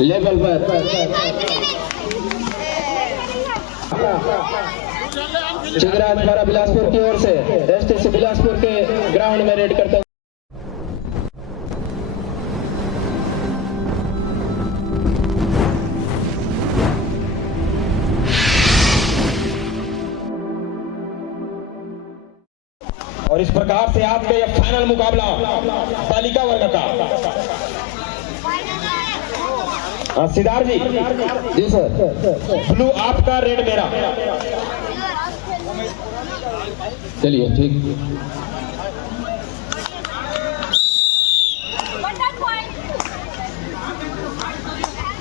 Level पर चिंगराज द्वारा बिलासपुर की ओर से एसटीसी बिलासपुर के ग्राउंड में रेड करते और इस प्रकार से आपका यह फाइनल मुकाबला बालिका वर्ग का। सिद्धार्थ जी सर। ब्लू आपका, रेड मेरा। चलिए ठीक।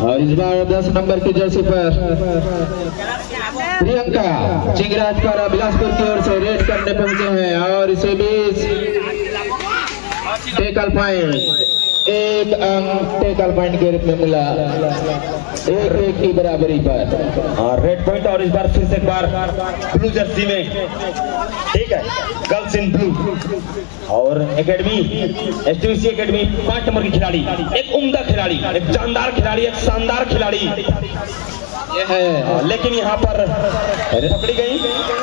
और इस बार 10 नंबर की जर्सी पर प्रियंका चिंगराज द्वारा बिलासपुर की ओर से रेड करने पहुंचे हैं और इसे 20 टेकल पॉइंट, एक अंक टेकल पॉइंट के रूप में मिला, 1-1 की बराबरी पर रेड पॉइंट। और इस बार फिर से एक बार ब्लू जर्सी में, ठीक है, गर्ल्स इन ब्लू। और एकेडमी एसटीवीसी एकेडमी 5 नंबर की खिलाड़ी, एक उम्दा खिलाड़ी, एक जानदार खिलाड़ी, एक शानदार खिलाड़ी यह है, लेकिन यहाँ पर पकड़ी गई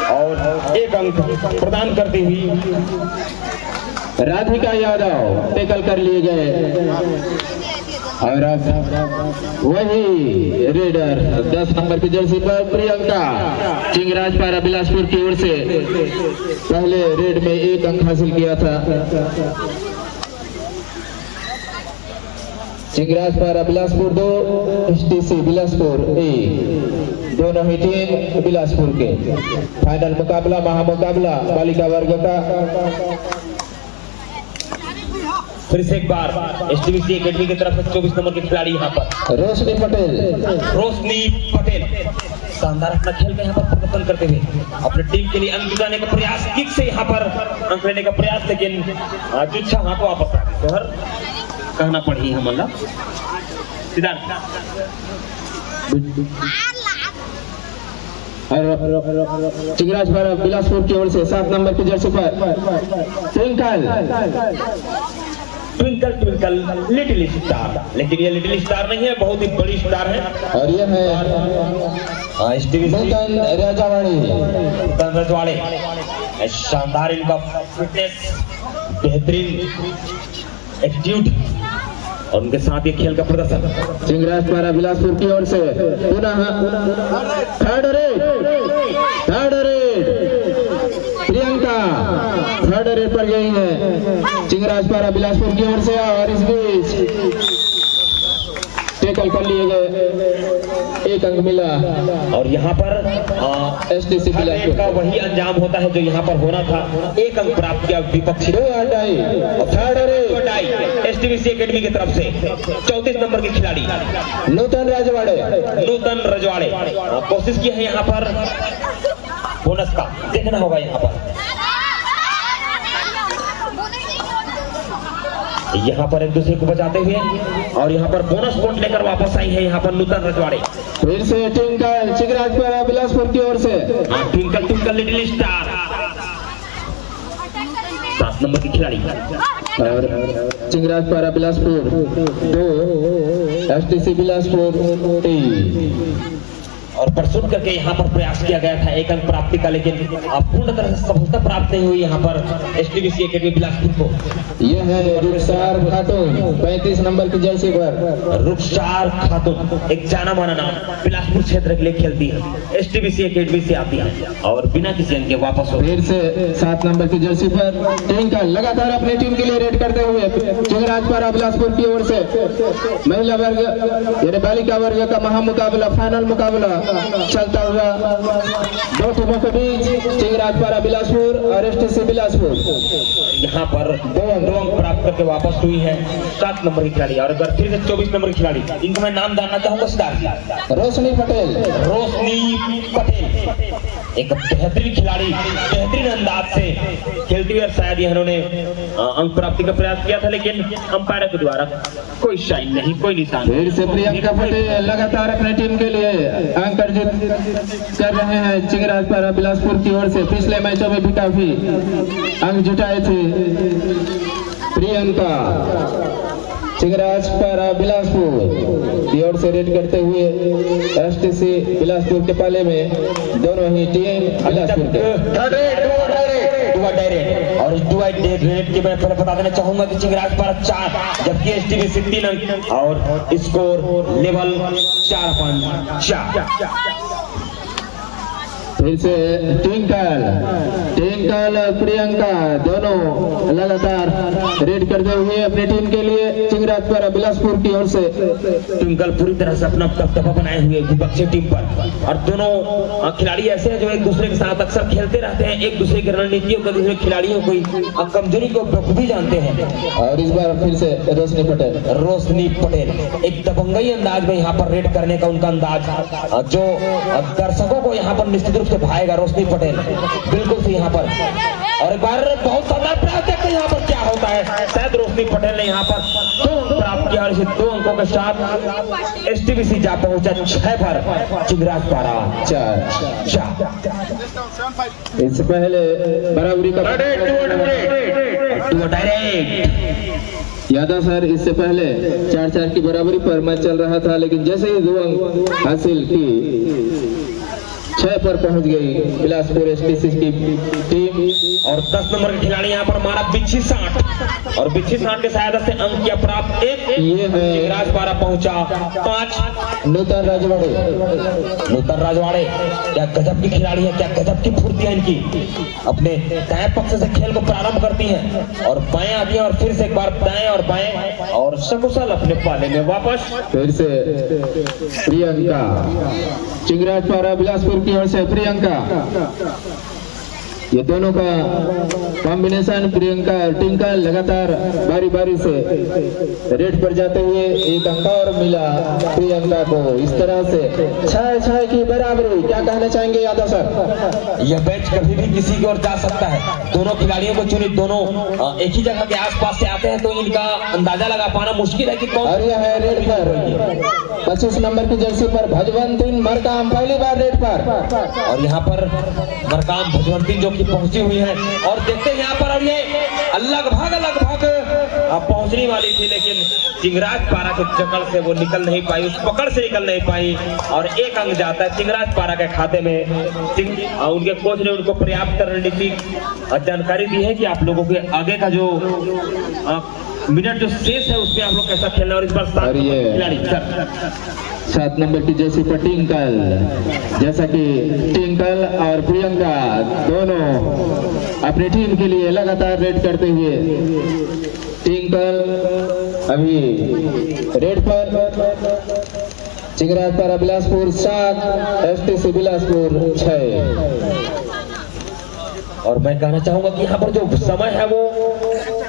और 1 अंक प्रदान करती हुई राधिका यादव टेकल कर लिए गए। और अब वही रेडर 10 नंबर की जर्सी पर प्रियंका चिंगराज पारा बिलासपुर की ओर से पहले रेड में 1 अंक हासिल किया था। चिंगराज पारा बिलासपुर 2, एसटीसी बिलासपुर 1, दोनों ही टीम बिलासपुर के। फाइनल मुकाबला महामुकाबला बालिका वर्ग का। फिर से एक बार एसटीवीसी एकेडमी की तरफ से 24 नंबर के खिलाड़ी यहाँ पर रोशनी पटेल शानदार अपना खेल का यहाँ पर प्रदर्शन करते हुए अपने टीम के लिए अंक जुटाने का प्रयास, किक से यहाँ पर अंक लेने का प्रयास, लेकिन जुच्छा हाथ वापस आ गई। तो कहना पड़ी हम मतलब सिद्धार्थ। चिंगराज पारा बिलासपुर की ओर से 7 नंबर की जर्सी पर ट्विंकल ट्विंकल लिटिल स्टार, लेकिन ये लिटिल स्टार नहीं है, बहुत ही बड़ी स्टार है। और ये है नूतन रजवाड़े। शानदार इनका फिटनेस, बेहतरीन एटीट्यूड और उनके साथ ये खेल का प्रदर्शन। चिंगराज पारा बिलासपुर की ओर से पुनः third red Priyanka third red पर गई है चिंगराज पारा बिलासपुर की ओर से। और इस बीच टेकल कर लिए गए, 1 अंक मिला। और यहाँ पर एसटीसी बिलासपुर का वही अंजाम होता है जो यहाँ पर होना था, 1 अंक प्राप्त किया विपक्षी। 2 हटाई थर्ड रेड एसटीवीसी एकेडमी की तरफ से 34 नंबर के खिलाड़ी नूतन रजवाड़े कोशिश की है यहाँ पर बोनस का, देखना होगा यहाँ पर एक दूसरे को बचाते हुए और यहाँ पर बोनस पॉइंट लेकर वापस आई है यहाँ पर नूतन रजवाड़े। फिर से ट्विंकल चिंगराज पारा बिलासपुर की ओर से ट्विंकल लिटिल स्टार 7 नंबर की खिलाड़ी। और चिंगराज पारा बिलासपुर 2, एसटीसी बिलासपुर 3। और परसुट करके यहाँ पर प्रयास किया गया था 1 अंक प्राप्ति का, लेकिन पूर्ण तरह से सफलता प्राप्त नहीं हुई यहाँ पर एसटीवीसी एकेडमी बिलासपुर को। यह है रुखसार खातून 35 नंबर की जर्सी पर। रुखसार खातून एक जाना माना नाम, बिलासपुर क्षेत्र के लिए खेलती है, एसटीवीसी एकेडमी से आती है और बिना किसी अंक के वापस हो। फिर से 7 नंबर की जर्सी पर ट्विंकल लगातार अपनी टीम के लिए रेड करते हुए चिंगराज पारा बिलासपुर की ओर से महिला वर्ग यानी बालिका वर्ग का महामुकाबला, फाइनल मुकाबला चलता हुआ 2 टीमों के बीच चिंगराज पारा बिलासपुर और एसटीसी बिलासपुर। यहाँ पर 2 अंक प्राप्त करके वापस हुई है 7 नंबर की खिलाड़ी। और अगर फिर से 24 नंबर की खिलाड़ी, इनको मैं नाम जानना चाहूंगा सिद्धार्थ। रोशनी पटेल एक बेहतरीन खिलाड़ी, बेहतरीन अंदाज से खेलती हुई, शायद इन्होंने अंक प्राप्ति का प्रयास किया था, लेकिन अंपायर के द्वारा कोई साइन नहीं, कोई निशान। फिर से प्रियंका पटेल लगातार अपने टीम के लिए अंक अर्जित कर रहे हैं चिंगराज पारा बिलासपुर की ओर से। पिछले मैचों में भी काफी अंक जुटाए थे प्रियंका चिंगराज पारा बिलासपुर। की ओर से रेड करते हुए एसटीसी बिलासपुर के पाले में दोनों ही टीम बिलासपुर के और इस डुआ डायरेक्ट के मैं पहले बता देना चाहूंगा कि चिंगराजपारा 4 जबकि एसटीबीसी 3 अंक और स्कोर लेवल 4.4। फिर से टिंकल और प्रियंका दोनों लगातार रेड करते हुए अपनी टीम के लिए चिंगराजपारा बिलासपुर की ओर से। ट्विंकल पूरी तरह से अपना दबदबा बनाए हुए विपक्षी टीम पर और दोनों खिलाड़ी ऐसे हैं जो एक दूसरे के साथ अक्सर खेलते रहते हैं, एक दूसरे की रणनीतियों को दूसरे खिलाड़ियों की कमजोरी को बखूबी जानते हैं। और इस बार फिर से रोशनी पटेल एक दबंगई अंदाज में यहाँ पर रेड करने का उनका अंदाज जो दर्शकों को यहाँ पर निश्चित रूप से भाएगा। रोशनी पटेल बिल्कुल से यहाँ पर और एक बार बहुत शानदार प्रयास देखते हैं यहाँ पर क्या होता है। शायद रोशनी पटेल ने यहाँ पर 2 अंक प्राप्त किया और इस 2 अंकों के साथ एसटीबीसी जा पहुंचा 6 पर चिंगराजपारा 4। इससे पहले बराबरी का डायरेक्ट यादव सर, इससे पहले 4-4 की बराबरी पर मैच चल रहा था, लेकिन जैसे ही 2 अंक हासिल की 6 पर पहुंच गई बिलासपुर एसटीसी की टीम। और 10 नंबर के खिलाड़ी यहाँ पर मारा बिच्छी 60 और बिच्छी 60 के सहायता से अंक किया प्राप्त 1। ये है चिंगराजपारा पहुंचा 5। नूतन राजवाड़े क्या गजब की खिलाड़ी है, क्या गजब की फुर्ती है इनकी। अपने दाएं पक्ष से खेल को प्रारंभ करती हैं और बाएं आती हैं और फिर से एक बार दाएं और बाएं और सकुशल अपने पाले में वापस। फिर से प्रियंका, चिंगराजपारा बिलासपुर की ओर से प्रियंका, ये दोनों का कॉम्बिनेशन। प्रियंका और टिंकल लगातार बारी बारी से रेड पर जाते हुए 1 अंक और मिला प्रियंका को। इस तरह से 6-6 की बराबरी। क्या कहना चाहेंगे यादव सर? यह मैच कभी भी किसी की ओर जा सकता है। दोनों खिलाड़ियों को चुनित दोनों एक ही जगह के आसपास से आते हैं तो इनका अंदाजा लगा पाना मुश्किल है कि कौन। और यह है रेड पर 25 नंबर की जर्सी पर भजवंतीन मरकाम पहली बार रेड पर और यहाँ पर मरकाम भजवंतीन जो पहुंची हुई है और देखते हैं यहाँ पर और ये लगभग पहुंचने वाली थी, लेकिन चिंगराजपारा के चक्कर से वो निकल नहीं पाई, उस पकड़ से निकल नहीं पाई और 1 अंक जाता है चिंगराजपारा के खाते में। उनके कोच ने उनको पर्याप्त रणनीति जानकारी दी है कि आप लोगों के आगे का जो मिनट जो शेष है उसमें आप लोग कैसा खेलना। और इस बार 7 खिलाड़ी 7 नंबर की जर्सी पर टिंकल, जैसा कि टिंकल और प्रियंका दोनों अपनी टीम के लिए लगातार रेड करते हुए। टिंकल अभी रेड पर, चिंगराजपारा बिलासपुर 7, एसटीसी बिलासपुर 6। और मैं कहना चाहूंगा कि यहाँ पर जो समय है वो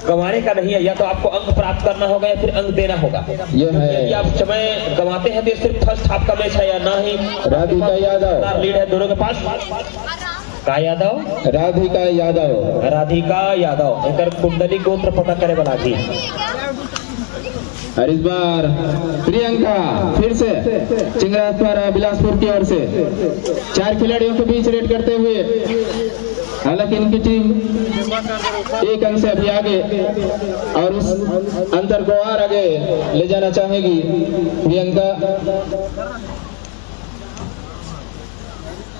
गंवाने का नहीं है, या तो आपको अंक प्राप्त करना होगा या फिर अंक देना होगा। यदि आप समय गंवाते हैं तो सिर्फ फर्स्ट हाफ का मैच है या ना ही। राधिका यादव लीड है दोनों के पास। राधिका यादव एक कुंडली गोत्र पता करे बना थी। और इस बार प्रियंका फिर से चिंगराजपारा बिलासपुर की ओर से 4 खिलाड़ियों के बीच रेड करते हुए। हालांकि इनकी टीम 1 अंक से अभी आगे और उस अंतर को और आगे ले जाना चाहेगी प्रियंका,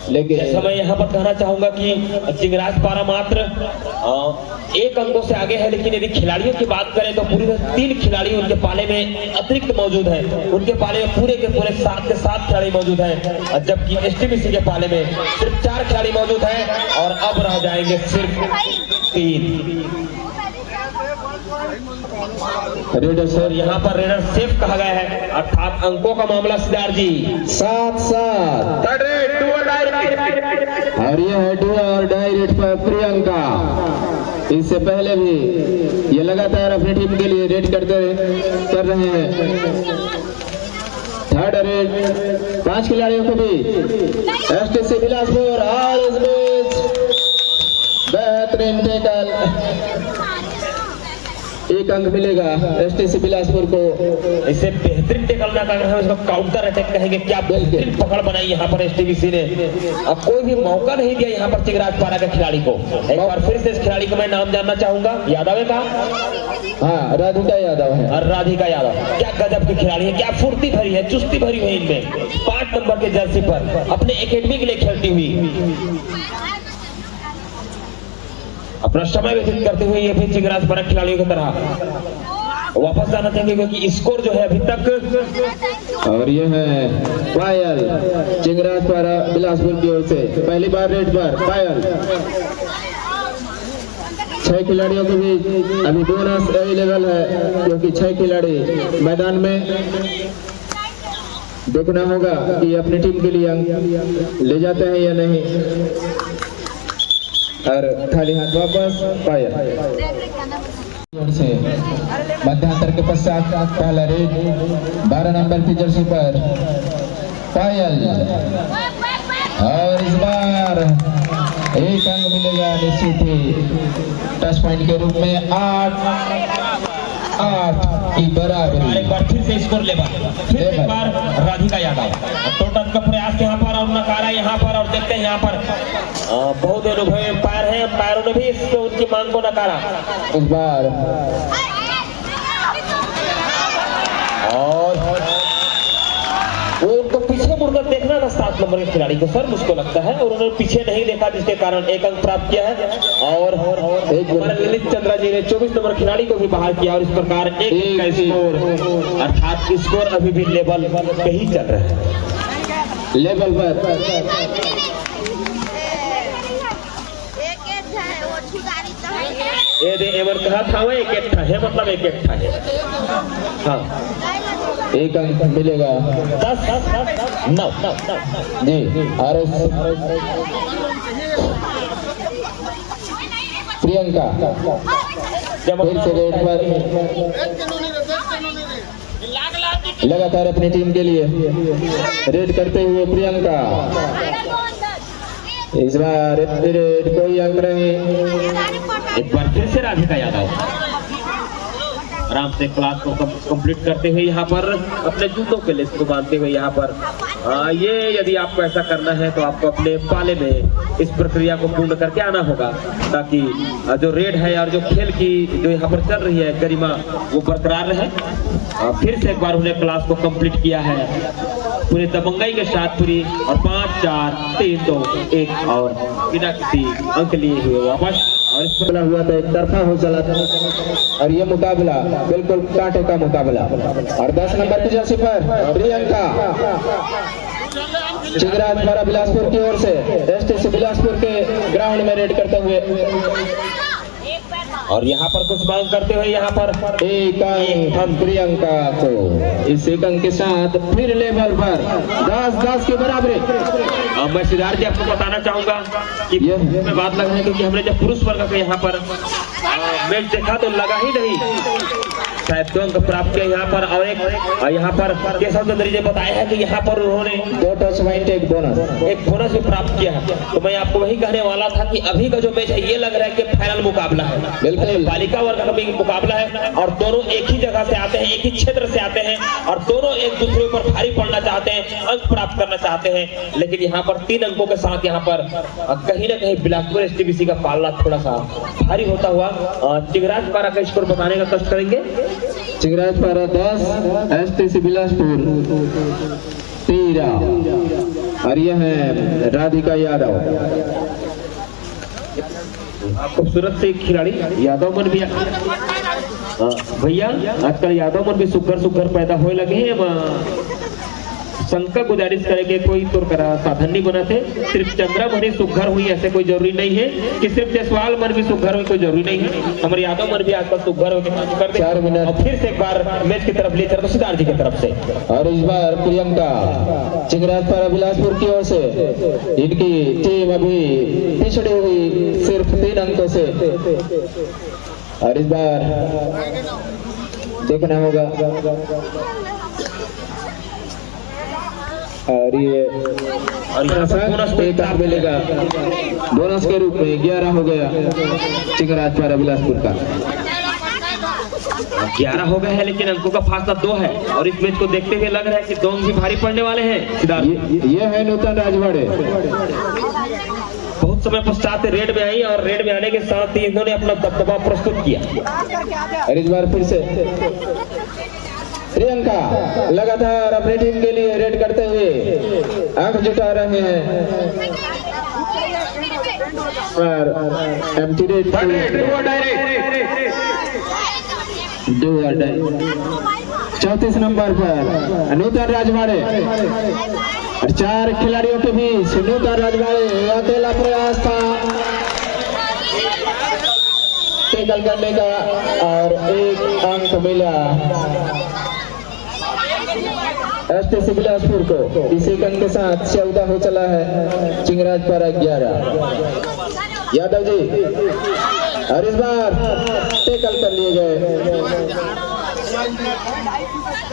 लेकिन जैसा मैं यहाँ पर कहना चाहूंगा कि चिंगराजपारा मात्र 1 अंकों से आगे है, लेकिन यदि खिलाड़ियों की बात करें तो पूरी 3 खिलाड़ी उनके पाले में अतिरिक्त मौजूद हैं। उनके पाले में पूरे के पूरे 7 के 7 खिलाड़ी मौजूद हैं, जबकि एसटीबीसी के पाले में सिर्फ 4 खिलाड़ी मौजूद हैं और अब रह जाएंगे सिर्फ 3। रेडर सर, यहाँ पर रेडर सेफ कहा गया है, अर्थात अंकों का मामला सिद्धार्थ जी 7-7 और यह है डू और डाई रेड पर प्रियंका। इससे पहले भी ये लगातार अपनी टीम के लिए रेड कर रहे हैं। 3rd रेड 5 खिलाड़ियों को भी एसटीसी बिलासपुर और इस बीच बेहतरीन टेकल 1 1 अंक मिलेगा एसटीसी बिलासपुर को। इसे बेहतरीन टेकल ना कर रहे हैं, इसको काउंटर अटैक कहेंगे। क्या बेहतरीन पकड़ बनाई यहाँ पर एसटीबीसी ने। अब कोई भी मौका नहीं दिया यहाँ पर चिंगराजपारा के खिलाड़ी को। एक बार फिर से इस खिलाड़ी को मैं नाम जानना चाहूंगा। यादव है का? हाँ, राधिका यादव है। और राधिका यादव क्या गजब की खिलाड़ी है, क्या फुर्ती भरी है, चुस्ती भरी है इनमें। 5 नंबर के जर्सी पर अपने एकेडमी के लिए खेलती हुई, अपना समय व्यतीत करते हुए ये भी चिंगराजपारा खिलाड़ियों की तरह वापस जाना चाहेंगे, क्योंकि स्कोर जो है अभी तक। और ये है पायल चिंगराजपारा बिलासपुर की ओर से पहली बार रेड पर पायल। 6 खिलाड़ियों के बीच अभी बोनस अवेलेबल है, क्योंकि 6 खिलाड़ी मैदान में। देखना होगा कि अपनी टीम के लिए अंक ले जाते हैं या नहीं। और खाली हाथ वापस पायल से मध्यांतर के पश्चात पहला रेड 12 नंबर की जर्सी पर पायल। और इस बार 1 अंक मिलेगा निश्चित ही टच पॉइंट के रूप में। 8 की बराबरी। एक बार फिर से स्कोर लेबर, फिर एक बार राधिका यादव। टोटल का प्रयास यहाँ पर और नकारा यहाँ पर, और देखते हैं यहाँ पर बहुत अनुभवी अंपायर हैं, अंपायरों ने भी उनकी मांग को नकारा। इस बार और वो उनको पीछे मुड़कर देखना ना 7 नंबर के खिलाड़ी को सर, मुझको लगता है, और उन्होंने पीछे नहीं देखा, जिसके कारण 1 अंक प्राप्त किया है। और हमारे ललित चंद्रा जी ने 24 नंबर खिलाड़ी को भी बाहर किया, और इस प्रकार 1 का स्कोर, अर्थात स्कोर अभी भी लेवल पे ही चल रहा है। लेवल पर ये दे एवर कहा था वो 1-1 था है, मतलब 1-1 था है। हाँ, 1 अंक मिलेगा। 10-9 जी। आरएस प्रियंका फिर से रेड पर लगातार अपनी टीम के लिए रेड करते हुए प्रियंका। इस बार रेड कोई अंक नहीं। एक बार फिर से राधिका यादव आराम से क्लास को कंप्लीट करते हुए यहाँ पर अपने जूतों के लेस को बांधते हुए यहाँ पर ये यदि आपको ऐसा करना है तो आपको अपने पाले में इस प्रक्रिया को पूर्ण करके आना होगा, ताकि जो रेड है और जो खेल की जो यहाँ पर चल रही है गरिमा वो बरकरार रहे। फिर से एक बार उन्हें क्लास को कंप्लीट किया है पूरे दबंगाई के साथ पूरी, और 5, 4, 3, 2, 1 और बिना किसी अंक लिए हुए वापस। और इस पर हुआ तो एक तरफा हो चला था, और ये मुकाबला बिल्कुल कांटे का मुकाबला। और 10 नंबर की जर्सी पर प्रियंका चिंगराजपारा बिलासपुर की ओर से एसटीसी बिलासपुर के ग्राउंड में रेड करते हुए, और यहाँ पर कुछ मांग करते हुए यहाँ पर 1 अंक प्रियंका को। इस 1 अंक के साथ फिर लेवल पर 10-10 की बराबरी। मैं सिद्धार्थ जी आपको बताना चाहूंगा कि ये बात लगा है, क्योंकि हमने जब पुरुष वर्ग का यहाँ पर मैच देखा तो लगा ही नहीं, शायद 2 अंक प्राप्त किया यहाँ पर। और एक यहाँ पर केशव चंद्र जी ने बताया है कि यहाँ पर उन्होंने 2 टच पॉइंट एक बोनस भी प्राप्त किया है। तो मैं आपको वही कहने वाला था कि अभी का जो मैच है ये लग रहा है कि फाइनल मुकाबला है, बिल्कुल बालिका वर्ग का भी मुकाबला है, और दोनों एक ही जगह से आते हैं, एक ही क्षेत्र से आते हैं, और दोनों एक दूसरे ऊपर भारी पड़ना चाहते हैं, अंक प्राप्त करना चाहते हैं। लेकिन यहाँ पर 3 अंकों के साथ यहाँ पर कहीं ना कहीं बिलासपुर एसटीबीसी का पालना थोड़ा सा भारी होता हुआ चिंगराजपारा का स्कोर बताने का कष्ट करेंगे। चिंगराजपारा 10 एसटीसी बिलासपुर 13। और यह है राधिका यादव, खूबसूरत से खिलाड़ी यादव मन भी भैया आजकल यादव मन भी सुघर पैदा होए लगे हैं। संका गुजारिश करेंगे कोई तो साधन नहीं बनाते, सिर्फ चंद्रा मनी सुघर हुई ऐसे कोई जरूरी नहीं है कि सिर्फ जयसवाल मन भी सुघर हुई कोई जरूरी नहीं है। हमारे यादव मन भी आजकल सुघर होकर कर दे। 4 मिनट। और फिर से एक बार मैच की तरफ ले चलते सिद्धार्थ जी की तरफ से। और इस बार प्रियंका चिंगराजपारा बिलासपुर की ओर से, इनकी टीम अभी पिछड़ी हुई सिर्फ 3 अंकों से। और इस बार देखना होगा, और ये बोनस पे 1 अंक मिलेगा, बोनस के रूप में 11 हो गया चिंगराजपारा बिलासपुर का। 11 हो गए हैं, लेकिन अंकों का फासला 2 है और इस मैच को देखते हुए लग रहा है कि 2 अंक भी भारी पड़ने वाले हैं सिद्धार्थ। ये है नूतन राजवाड़े। बहुत समय पश्चात रेड में आई और रेड में आने के साथ ही इन्होंने अपना दबदबा प्रस्तुत किया। और इस बार फिर से प्रियंका लगातार अपनी टीम के लिए रेड करते हुए आंख जुटा रहे हैं। और एम्प्टी रेड 34 नंबर पर नूतन राजवाड़े और 4 खिलाड़ियों के बीच नूतन राजवाड़े अकेला प्रयास था टैकल करने का और 1 अंक मिला एसटीसी बिलासपुर को। इसी अंक के साथ 14 हो चला है चिंगराजपारा 11। यादव जी और इस बार टैकल कर लिए गए।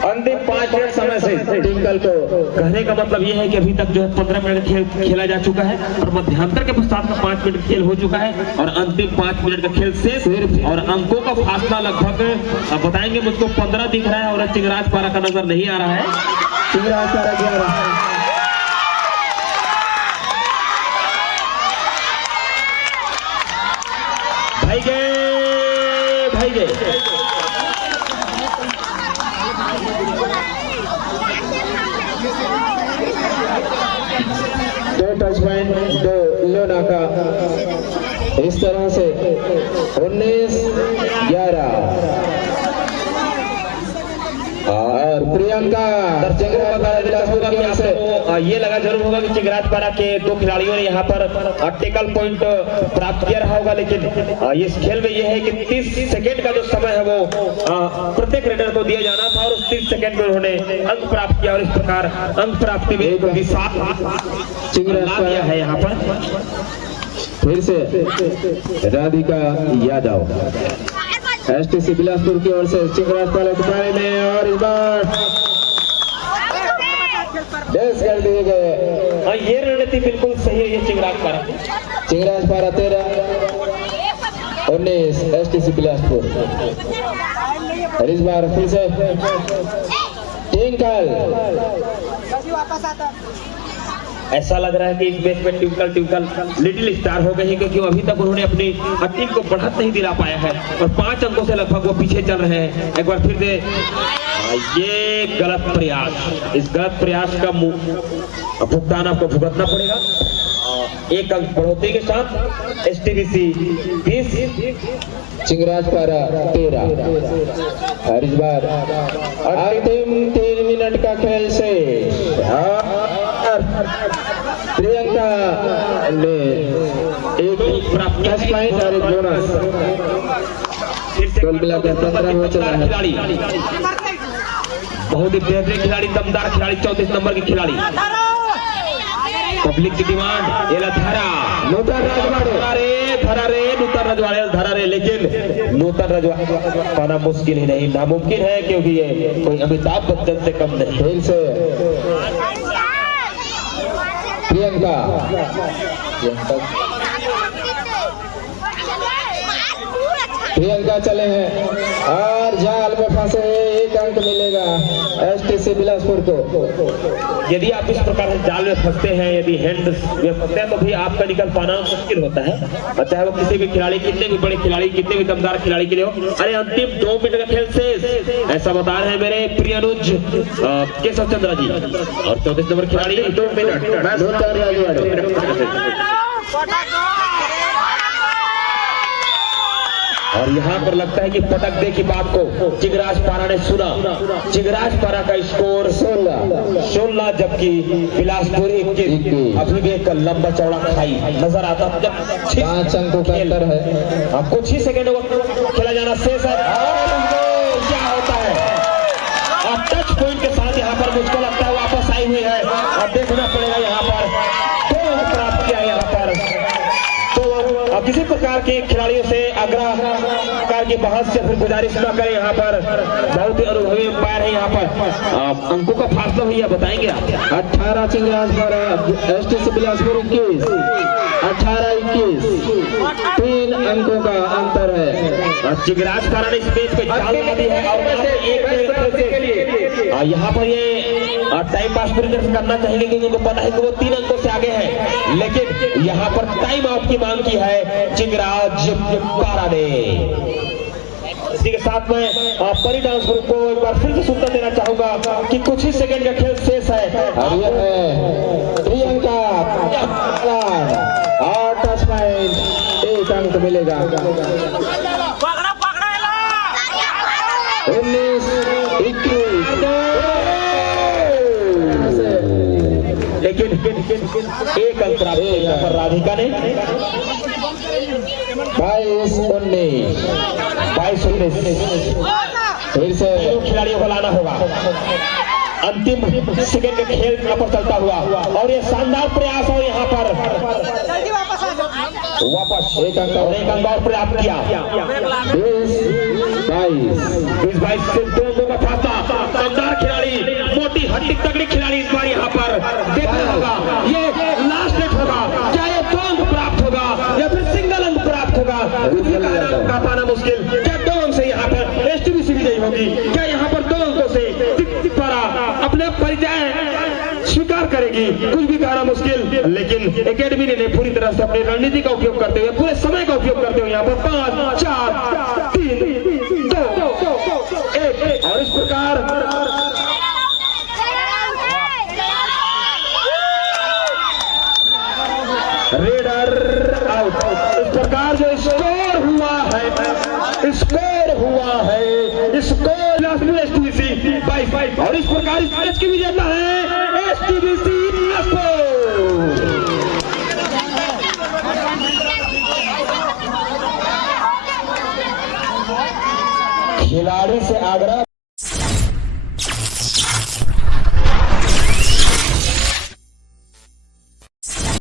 अंतिम 5 मिनट समय से टिंकल को कहने का मतलब ये है कि अभी तक जो है 15 मिनट खेल खेला जा चुका है और मध्यांतर के पश्चात का 5 मिनट खेल हो चुका है और अंतिम 5 मिनट का खेल शेष और अंकों का फासला लगभग बताएंगे मुझको 15 दिख रहा है और चिंगराजपारा का नजर नहीं आ रहा है। चिंगराजपारा 11 भाई गए। टच पॉइंट 2 लोना का। इस तरह से 19-11 और प्रियंका ये लगा जरूर होगा कि चिंगराजपारा के 2 खिलाड़ियों ने यहाँ पर टेकल पॉइंट प्राप्त किया रहा होगा, लेकिन इस खेल में ये है कि 30 सेकेंड का जो समय है वो प्रत्येक रेडर को दिया जाना था और उस 30 सेकेंड में उन्होंने अंक प्राप्त किया और इस प्रकार अंक प्राप्ति में चिंगराजपारा है यहाँ पर। फिर से राधिका यादव एसटीसी बिलासपुर की ओर से चिंगराजपारा के बारे में और इस बार डेस कर दिए गए। ये रणनीति बिल्कुल सही है। ये चिंगराजपारा 13 19 एसटीसी बिलासपुर और इस बार फिर से टिंकल। ऐसा लग रहा है कि इस मैच में ट्विंकल लिटिल स्टार हो गए हैं, क्योंकि अभी तक उन्होंने अपनी टीम को बढ़त नहीं दिला पाया है और 5 अंकों से लगभग वो पीछे चल रहे हैं। एक बार फिर से ये गलत प्रयास, इस गलत प्रयास का भुगतान आपको भुगतना पड़ेगा। 1 अंक बढ़ोतरी के साथ एसटीबीसी 20 चिंगराजपारा 13 और इस बार अंतिम 3 मिनट का खेल से प्रियंका ने 1 टच पॉइंट और 1 बोनस। कुल मिलाकर 15 हो चला है। बहुत ही बेहतरीन खिलाड़ी, दमदार खिलाड़ी, 34 नंबर की खिलाड़ी। पब्लिक की डिमांड एला धरा नूतन राजवाड़े, लेकिन नूतन राजवाड़े पाना मुश्किल ही नहीं नामुमकिन है, क्योंकि ये कोई अमिताभ बच्चन से कम नहीं। खेल से प्रियंका चले हैं और जाल में फंसे 1 अंक मिलेगा एसटीसी बिलासपुर को। यदि आप इस प्रकार से जाल में फंसते हैं, यदि हैंड में फंसते हैं, तो भी आपका निकल पाना मुश्किल होता है, चाहे वो किसी भी खिलाड़ी, कितने भी बड़े खिलाड़ी, कितने भी दमदार खिलाड़ी के लिए हो। अरे अंतिम 2 मिनट का खेल शेष, ऐसा बता रहे हैं मेरे प्रिय अनुज केशव चंद्रा जी। और 34 नंबर खिलाड़ी 2 मिनट। और यहाँ पर लगता है कि पटक दे की बात को चिंगराजपारा ने सुना। चिंगराजपारा का स्कोर 16, जबकि बिलासपुर 21। अभी भी एक लंबा चौड़ा खाई नजर आता है। जब 5 अंकों का अंतर है, कुछ ही सेकंडों को खेला जाना शेष है। क्या होता है और टच पॉइंट के साथ यहाँ पर मुझको लगता है वापस आई हुई है और देखना पड़ेगा यहाँ पर 2 अंक प्राप्त किया यहाँ पर। तो अब किसी प्रकार के खिलाड़ियों से आग्रह की बहस से फिर गुजारिश न करें। यहाँ पर बहुत ही अनुभवी अंपायर है यहाँ पर अंकों का फासला भैया बताएंगे आप? 18 चिंगराज पर एसटीसी बिलासपुर 21, 18-21, 3 अंकों का अंतर है। चिंगराज पारा ने इस मैच को चाल लगा दी है और यहाँ पर ये टाइम पास पूरी तरह से करना चाहेंगे क्योंकि उनको पता है कि वो 3 अंकों से आगे हैं, लेकिन यहाँ पर टाइम आउट की मांग की है चिंगराज पारा ने। इसी के साथ में परी डांस ग्रुप को एक बार फिर से सूचना देना चाहूंगा कि कुछ ही सेकंड का खेल शेष है और ये है प्रियंका और टच पॉइंट 1 अंक मिलेगा। 19-21, लेकिन 1 अंक प्राप्त किया पर राधिका ने। 22-19 फिर से खिलाड़ियों को लाना होगा। अंतिम सेकंड के खेल यहाँ पर चलता हुआ और ये शानदार प्रयास और यहाँ पर वापस 1 अंक और प्राप्त किया। 20-22 से 2 अंकों का फासला। शानदार खिलाड़ी, मोटी हड्डी तगड़ी खिलाड़ी इस बार यहाँ पर देखना होगा ये लास्ट नेट होगा, क्या ये 2 अंक प्राप्त होगा या फिर सिंगल अंक प्राप्त होगा, का पाना मुश्किल। क्या 2 अंक से यहाँ पर एसटीबीसी विजयी होगी? क्या यहाँ पर 2 अंकों से पारा अपने परिचय स्वीकार करेगी? कुछ भी कहना मुश्किल, लेकिन एकेडमी ने पूरी तरह से अपनी रणनीति का उपयोग करते हुए, पूरे समय का उपयोग करते हुए यहाँ पर 5, 4, 3, 2, 1 और इस प्रकार रेडर आउट। इस प्रकार जो स्कोर हुआ है एसटीबीसी 22 और इस प्रकार इस मैच की विजेता है एसटीबीसी खिलाड़ी से आग्रह